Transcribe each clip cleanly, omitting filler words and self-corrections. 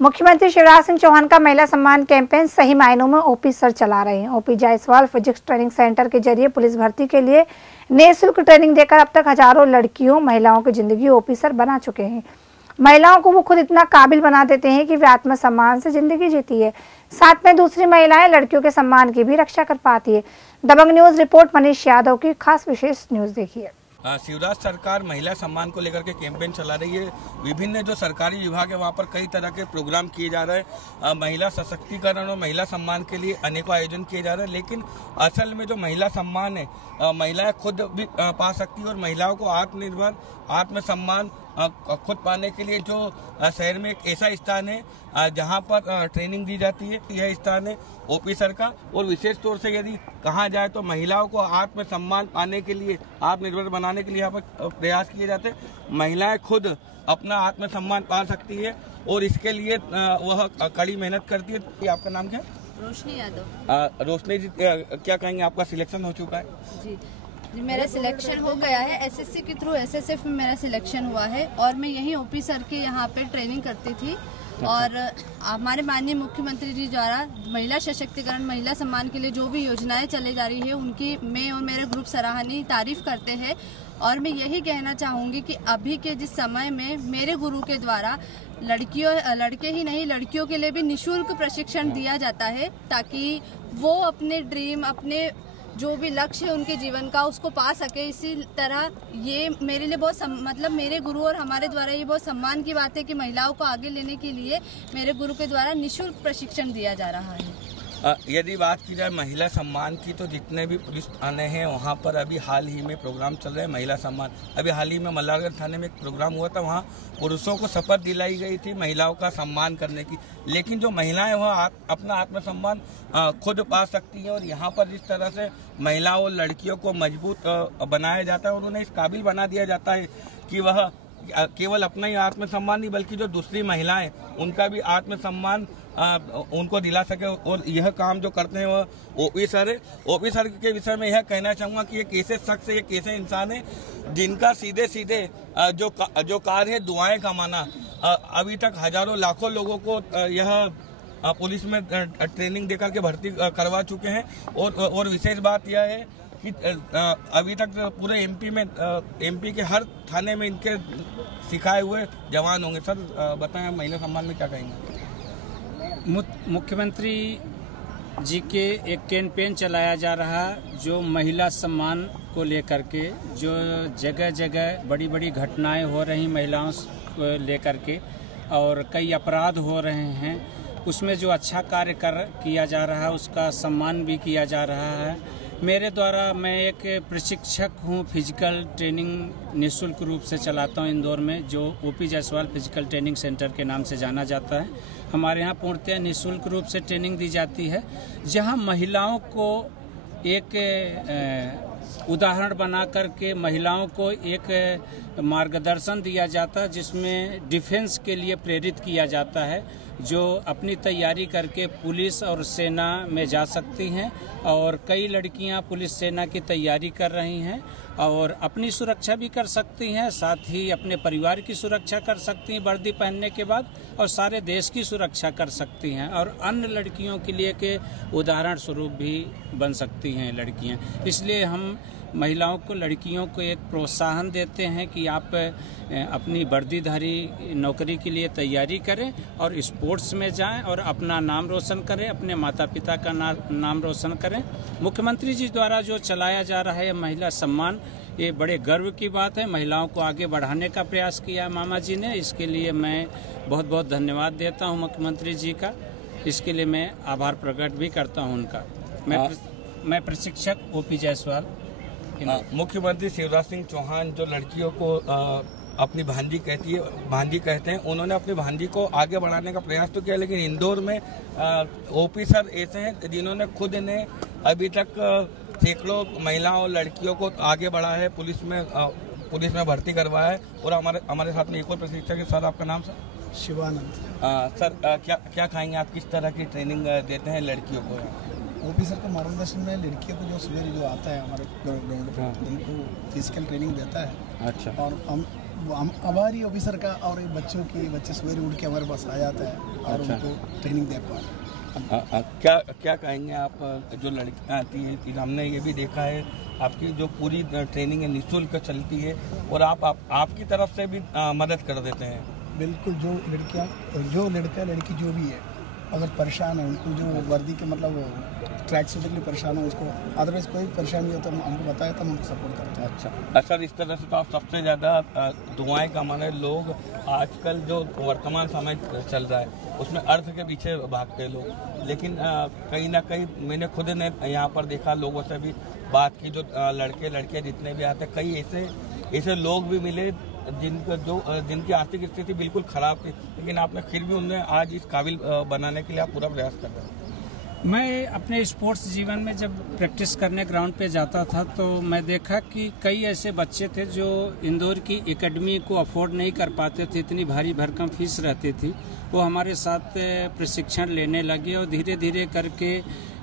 मुख्यमंत्री शिवराज सिंह चौहान का महिला सम्मान कैंपेन सही मायनों में ओपी सर चला रहे हैं। OP Jaiswal physics training centre के जरिए पुलिस भर्ती के लिए निःशुल्क ट्रेनिंग देकर अब तक हजारों लड़कियों महिलाओं की जिंदगी ओपी सर बना चुके हैं। महिलाओं को वो खुद इतना काबिल बना देते हैं कि वे आत्मसम्मान से जिंदगी जीती है, साथ में दूसरी महिलाएं लड़कियों के सम्मान की भी रक्षा कर पाती है। दबंग न्यूज रिपोर्ट मनीष यादव की खास विशेष न्यूज देखिए। शिवराज सरकार महिला सम्मान को लेकर के कैंपेन चला रही है। विभिन्न जो सरकारी विभाग है वहाँ पर कई तरह के प्रोग्राम किए जा रहे हैं। महिला सशक्तिकरण और महिला सम्मान के लिए अनेकों आयोजन किए जा रहे हैं, लेकिन असल में जो महिला सम्मान है महिलाएं खुद भी पा सकती है और महिलाओं को आत्मनिर्भर आत्मसम्मान खुद पाने के लिए जो शहर में एक ऐसा स्थान है जहां पर ट्रेनिंग दी जाती है, यह स्थान है ओपी सर का। और विशेष तौर से यदि कहा जाए तो महिलाओं को आत्मसम्मान पाने के लिए, आत्मनिर्भर बनाने के लिए यहाँ पर प्रयास किए जाते हैं। महिलाएं खुद अपना आत्मसम्मान पा सकती है और इसके लिए वह कड़ी मेहनत करती है। आपका नाम क्या है? रोशनी यादव। रोशनी जी, क्या कहेंगे, आपका सिलेक्शन हो चुका है? जी, मेरा सिलेक्शन हो गया है। एसएससी के थ्रू एसएसएफ में मेरा सिलेक्शन हुआ है और मैं यहीं ओपी सर के यहाँ पे ट्रेनिंग करती थी। और हमारे माननीय मुख्यमंत्री जी द्वारा महिला सशक्तिकरण, महिला सम्मान के लिए जो भी योजनाएं चली जा रही है उनकी मैं और मेरे ग्रुप सराहनीय तारीफ करते हैं। और मैं यही कहना चाहूँगी कि अभी के जिस समय में मेरे गुरु के द्वारा लड़के ही नहीं लड़कियों के लिए भी निःशुल्क प्रशिक्षण दिया जाता है, ताकि वो अपने ड्रीम, अपने जो भी लक्ष्य है उनके जीवन का उसको पा सके। इसी तरह ये मेरे लिए बहुत मतलब मेरे गुरु और हमारे द्वारा ये बहुत सम्मान की बात है कि महिलाओं को आगे लेने के लिए मेरे गुरु के द्वारा निःशुल्क प्रशिक्षण दिया जा रहा है। यदि बात की जाए महिला सम्मान की तो जितने भी पुलिस थाने हैं वहाँ पर अभी हाल ही में प्रोग्राम चल रहे हैं महिला सम्मान। अभी हाल ही में मल्हारगढ़ थाने में एक प्रोग्राम हुआ था, वहाँ पुरुषों को शपथ दिलाई गई थी महिलाओं का सम्मान करने की, लेकिन जो महिलाएं वह अपना आत्मसम्मान खुद पा सकती हैं। और यहाँ पर जिस तरह से महिलाओं और लड़कियों को मजबूत बनाया जाता है और उन्हें इस काबिल बना दिया जाता है कि वह केवल अपना ही आत्मसम्मान नहीं बल्कि जो दूसरी महिलाएं उनका भी आत्मसम्मान उनको दिला सके। और यह काम जो करते हैं वह ओपी सर है। ओपी सर के विषय में यह कहना चाहूँगा कि एक ऐसे शख्स है, एक ऐसे इंसान है जिनका सीधे सीधे जो कार्य है दुआएं कमाना, अभी तक हजारों लाखों लोगों को यह पुलिस में ट्रेनिंग देकर के भर्ती करवा चुके हैं। और विशेष बात यह है कि अभी तक पूरे एमपी के हर थाने में इनके सिखाए हुए जवान होंगे। सर बताएं, महिला सम्मान में क्या कहेंगे? मुख्यमंत्री जी के एक कैंपेन चलाया जा रहा जो महिला सम्मान को लेकर के, जो जगह जगह बड़ी बड़ी घटनाएं हो रही महिलाओं को लेकर के और कई अपराध हो रहे हैं, उसमें जो अच्छा कार्य किया जा रहा है उसका सम्मान भी किया जा रहा है। मेरे द्वारा मैं एक प्रशिक्षक हूँ, फिजिकल ट्रेनिंग निःशुल्क रूप से चलाता हूँ इंदौर में, जो OP Jaiswal physical training centre के नाम से जाना जाता है। हमारे यहाँ पूर्णतः निःशुल्क रूप से ट्रेनिंग दी जाती है, जहाँ महिलाओं को एक उदाहरण बना करके महिलाओं को एक मार्गदर्शन दिया जाता है, जिसमें डिफेंस के लिए प्रेरित किया जाता है, जो अपनी तैयारी करके पुलिस और सेना में जा सकती हैं। और कई लड़कियां पुलिस सेना की तैयारी कर रही हैं और अपनी सुरक्षा भी कर सकती हैं, साथ ही अपने परिवार की सुरक्षा कर सकती हैं वर्दी पहनने के बाद, और सारे देश की सुरक्षा कर सकती हैं और अन्य लड़कियों के लिए के उदाहरण स्वरूप भी बन सकती हैं लड़कियां। इसलिए हम महिलाओं को, लड़कियों को एक प्रोत्साहन देते हैं कि आप अपनी वर्दीधारी नौकरी के लिए तैयारी करें और स्पोर्ट्स में जाएं और अपना नाम रोशन करें, अपने माता पिता का नाम रोशन करें। मुख्यमंत्री जी द्वारा जो चलाया जा रहा है महिला सम्मान, ये बड़े गर्व की बात है। महिलाओं को आगे बढ़ाने का प्रयास किया मामा जी ने, इसके लिए मैं बहुत बहुत धन्यवाद देता हूँ मुख्यमंत्री जी का। इसके लिए मैं आभार प्रकट भी करता हूँ उनका। मैं प्रशिक्षक ओपी जायसवाल। मुख्यमंत्री शिवराज सिंह चौहान जो लड़कियों को अपनी भांजी कहते हैं, उन्होंने अपनी भांजी को आगे बढ़ाने का प्रयास तो किया, लेकिन इंदौर में ओपी सर ऐसे हैं जिन्होंने खुद इन्हें अभी तक सैकड़ों महिलाओं और लड़कियों को आगे बढ़ा है, पुलिस में भर्ती करवाया है। और हमारे साथ में एक और प्रशिक्षक है। सर आपका नाम? सर शिवानंद। सर क्या खाएंगे आप? किस तरह की ट्रेनिंग देते हैं लड़कियों को? ओपी सर का मार्गदर्शन में लड़कियों को जो सवेरे जो आता है हमारे ग्राउंड पे, उनको फिजिकल ट्रेनिंग देता है। अच्छा। और हम हमारी ऑफिसर का और बच्चे सवेरे उठ के हमारे पास आ जाते हैं और उनको ट्रेनिंग दे पाते हैं। क्या कहेंगे आप, जो लड़कियां आती हैं, हमने ये भी देखा है आपकी जो पूरी ट्रेनिंग है निःशुल्क चलती है और आपकी तरफ से भी मदद कर देते हैं। बिल्कुल, जो लड़का लड़की जो भी है अगर परेशान है, उनको जो वर्दी के मतलब ट्रैक सूट के लिए परेशान है, उसको अदरवाइज कोई परेशानी हो तो हमको बताया तो हम उनको सपोर्ट करते हैं। अच्छा सर, इस तरह से तो आप सबसे ज़्यादा दुआएं कमाने लोग आजकल जो वर्तमान समय चल रहा है उसमें अर्थ के पीछे भागते लोग, लेकिन कहीं ना कहीं मैंने खुद ने यहाँ पर देखा, लोगों से भी बात की, जो लड़के लड़कियाँ जितने भी आते, कई ऐसे लोग भी मिले जिनकी आर्थिक स्थिति बिल्कुल खराब थी, लेकिन आपने फिर भी उन्हें आज इस काबिल बनाने के लिए आप पूरा प्रयास कर रहे हैं। मैं अपने स्पोर्ट्स जीवन में जब प्रैक्टिस करने ग्राउंड पे जाता था तो मैं देखा कि कई ऐसे बच्चे थे जो इंदौर की एकेडमी को अफोर्ड नहीं कर पाते थे, इतनी भारी भरकम फीस रहती थी। वो हमारे साथ प्रशिक्षण लेने लगे और धीरे धीरे करके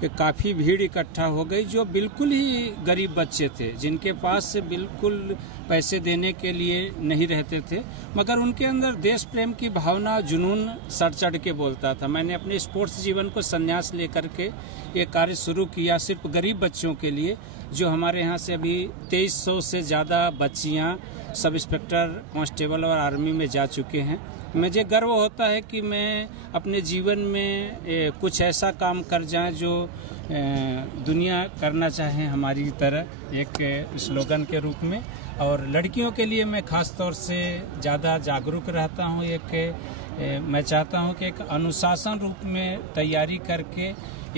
काफ़ी भीड़ इकट्ठा हो गई, जो बिल्कुल ही गरीब बच्चे थे, जिनके पास बिल्कुल पैसे देने के लिए नहीं रहते थे, मगर उनके अंदर देश प्रेम की भावना, जुनून सर चढ़ के बोलता था। मैंने अपने स्पोर्ट्स जीवन को संन्यास लेकर के ये कार्य शुरू किया सिर्फ गरीब बच्चों के लिए, जो हमारे यहाँ से अभी 2300 से ज़्यादा बच्चियाँ सब इंस्पेक्टर, कांस्टेबल और आर्मी में जा चुके हैं। मुझे गर्व होता है कि मैं अपने जीवन में कुछ ऐसा काम कर जाएं जो दुनिया करना चाहे हमारी तरह, एक स्लोगन के रूप में। और लड़कियों के लिए मैं ख़ास तौर से ज़्यादा जागरूक रहता हूँ। मैं चाहता हूँ कि एक अनुशासन रूप में तैयारी करके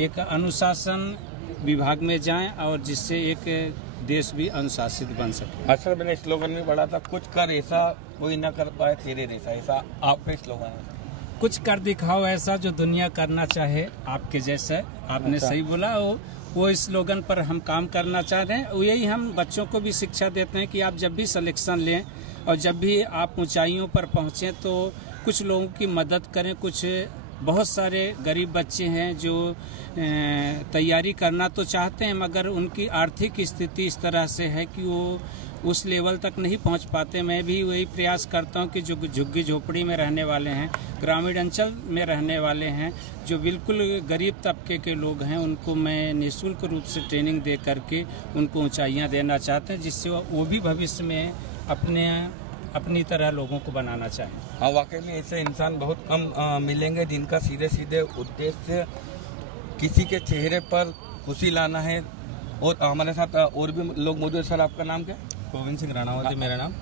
एक अनुशासन विभाग में जाएं और जिससे एक देश भी अनुशासित बन सके। अच्छा, मैंने स्लोगन में पढ़ा था, कुछ कर ऐसा कोई ना कर पाए तेरे जैसा, ऐसा आपका स्लोगन है। कुछ कर दिखाओ ऐसा जो दुनिया करना चाहे आपके जैसा। आपने अच्छा। सही बोला, वो स्लोगन पर हम काम करना चाह रहे हैं। यही हम बच्चों को भी शिक्षा देते हैं कि आप जब भी सिलेक्शन लें और जब भी आप ऊंचाइयों पर पहुंचें तो कुछ लोगों की मदद करें। कुछ बहुत सारे गरीब बच्चे हैं जो तैयारी करना तो चाहते हैं, मगर उनकी आर्थिक स्थिति इस तरह से है कि वो उस लेवल तक नहीं पहुंच पाते। मैं भी वही प्रयास करता हूं कि जो झुग्गी झोपड़ी में रहने वाले हैं, ग्रामीण अंचल में रहने वाले हैं, जो बिल्कुल गरीब तबके के लोग हैं, उनको मैं निःशुल्क रूप से ट्रेनिंग दे करके उनको ऊंचाइयां देना चाहते हैं, जिससे वो भी भविष्य में अपनी तरह लोगों को बनाना चाहें। हाँ, वाकई में ऐसे इंसान बहुत कम मिलेंगे जिनका सीधे सीधे उद्देश्य किसी के चेहरे पर खुशी लाना है। और हमारे साथ और भी लोग मौजूद। सर, आपका नाम क्या? गोविंद सिंह राणावती मेरा नाम।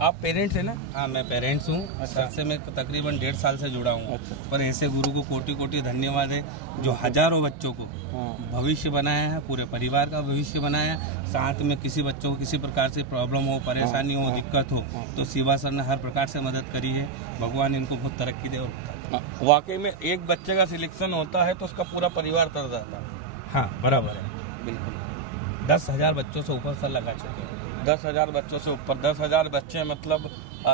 आप पेरेंट्स हैं ना? हाँ, मैं पेरेंट्स हूँ। अच्छा। सर से मैं तकरीबन 1.5 साल से जुड़ा हूँ। अच्छा। पर ऐसे गुरु को कोटि कोटि धन्यवाद है जो हजारों बच्चों को भविष्य बनाया है, पूरे परिवार का भविष्य बनाया है। साथ में किसी बच्चों को किसी प्रकार से प्रॉब्लम हो, परेशानी हो, दिक्कत हो तो शिवा सर ने हर प्रकार से मदद करी है। भगवान इनको बहुत तरक्की दे। और वाकई में एक बच्चे का सिलेक्शन होता है तो उसका पूरा परिवार तर जाता है। हाँ, बराबर है। बिल्कुल। 10,000 बच्चों से ऊपर सर लगा चुके हैं। 10,000 बच्चों से ऊपर। 10,000 बच्चे मतलब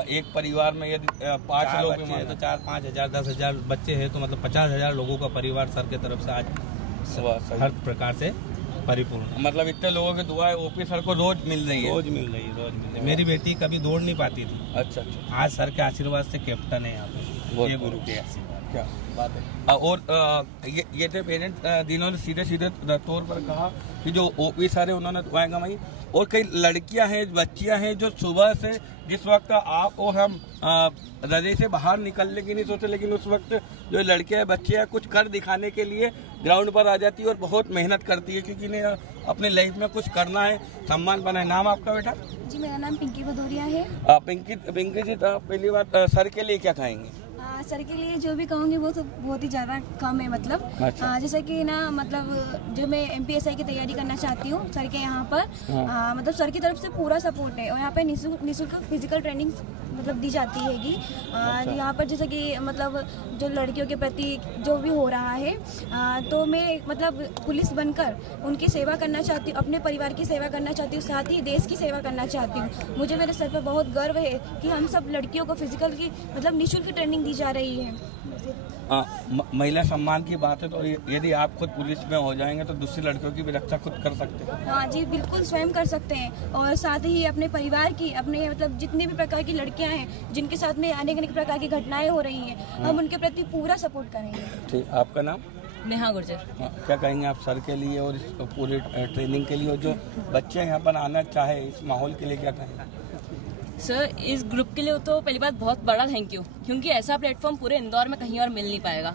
एक परिवार में यदि 5 लोग बच्चे हैं तो 4-5 हज़ार, 10,000 बच्चे हैं तो मतलब 50,000 लोगों का परिवार सर के तरफ से आज हर प्रकार से परिपूर्ण। मतलब इतने लोगों की दुआएं ओपी सर को रोज मिल रही है। रोज मिल रही है। मेरी बेटी कभी दौड़ नहीं पाती थी। अच्छा। आज सर के आशीर्वाद से कैप्टन है यहाँ पे, ये गुरु के आशीर्वाद। क्या बात है। और ये थे पेरेंट्स जिन्होंने सीधे सीधे तौर पर कहा कि जो ओपी सर है उन्होंने दुआएं कमाई। और कई लड़कियां हैं, बच्चियां हैं जो सुबह से जिस वक्त आप और हम हृदय से बाहर निकलने की नहीं सोचते, लेकिन उस वक्त जो लड़कियां बच्चियां कुछ कर दिखाने के लिए ग्राउंड पर आ जाती है और बहुत मेहनत करती है, क्योंकि इन्हें अपनी लाइफ में कुछ करना है, सम्मान पाना है। नाम आपका बेटा? जी, मेरा नाम पिंकी भदौरिया है। पिंकी जी, पहली बात सर के लिए क्या कहेंगे? सर के लिए जो भी कहूँगी वो तो बहुत ही ज़्यादा कम है। मतलब अच्छा। जैसे कि ना, मतलब जो मैं MPSI की तैयारी करना चाहती हूँ, सर के यहाँ पर मतलब सर की तरफ से पूरा सपोर्ट है। और यहाँ पे निःशुल्क फिजिकल ट्रेनिंग मतलब दी जाती हैगी। यहाँ पर जैसे कि मतलब जो लड़कियों के प्रति जो भी हो रहा है, तो मैं मतलब पुलिस बनकर उनकी सेवा करना चाहती हूँ, अपने परिवार की सेवा करना चाहती हूँ, साथ ही देश की सेवा करना चाहती हूँ। मुझे मेरे सर पर बहुत गर्व है कि हम सब लड़कियों को फिजिकल की मतलब निःशुल्क ट्रेनिंग दी जा रही है। महिला सम्मान की बात है तो यदि आप खुद पुलिस में हो जाएंगे तो दूसरी लड़कियों की भी रक्षा खुद कर सकते हैं। हाँ जी, बिल्कुल स्वयं कर सकते हैं और साथ ही अपने परिवार की, अपने मतलब जितने भी प्रकार की लड़कियां हैं जिनके साथ में अनेक प्रकार की घटनाएं हो रही हैं, हम उनके प्रति पूरा सपोर्ट करेंगे। ठीक, आपका नाम? नेहा गुर्जर। क्या कहेंगे आप सर के लिए और इस पूरे ट्रेनिंग के लिए, और जो बच्चे यहाँ पर आना चाहे इस माहौल के लिए क्या कहेंगे? सर, इस ग्रुप के लिए तो पहली बात बहुत बड़ा थैंक यू, क्योंकि ऐसा प्लेटफॉर्म पूरे इंदौर में कहीं और मिल नहीं पाएगा।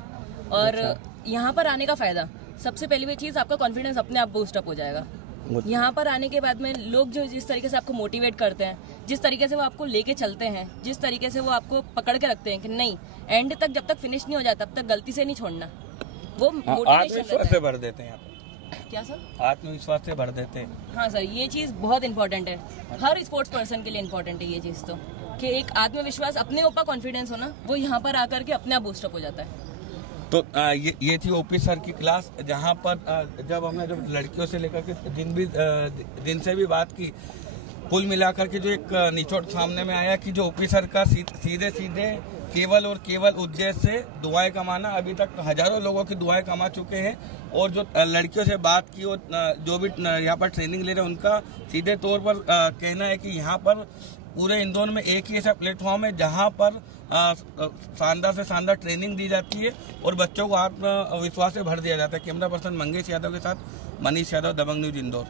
और यहाँ पर आने का फायदा, सबसे पहली चीज आपका कॉन्फिडेंस अपने आप बूस्ट अप हो जाएगा। यहाँ पर आने के बाद में लोग जो जिस तरीके से आपको मोटिवेट करते हैं, जिस तरीके से वो आपको लेके चलते हैं, जिस तरीके से वो आपको पकड़ के रखते हैं कि नहीं एंड तक जब तक फिनिश नहीं हो जाता तब तक गलती से नहीं छोड़ना, वो आत्मविश्वास से भर देते हैं यहाँ पर। क्या सर? आत्मविश्वास से भर देते हैं। हाँ सर, ये चीज बहुत इंपॉर्टेंट है, हर स्पोर्ट्स पर्सन के लिए इम्पोर्टेंट है ये चीज, तो कि एक आत्मविश्वास, अपने ऊपर कॉन्फिडेंस होना, वो यहाँ पर आकर के अपने आप बूस्टअप हो जाता है। तो ये थी ओपी सर की क्लास, जहाँ पर जब हमने जब लड़कियों से लेकर के दिन से भी बात की, कुल मिलाकर के जो एक निचोड़ सामने में आया कि जो ओपी सर का सीधे केवल और केवल उद्देश्य से दुआएं कमाना, अभी तक हजारों लोगों की दुआएं कमा चुके हैं। और जो लड़कियों से बात की और जो भी यहाँ पर ट्रेनिंग ले रहे हैं, उनका सीधे तौर पर कहना है कि यहाँ पर पूरे इंदौर में एक ही ऐसा प्लेटफॉर्म है जहाँ पर शानदार से शानदार ट्रेनिंग दी जाती है और बच्चों को आत्मविश्वास से भर दिया जाता है। कैमरा पर्सन मंगेश यादव के साथ मनीष यादव, दबंग न्यूज इंदौर।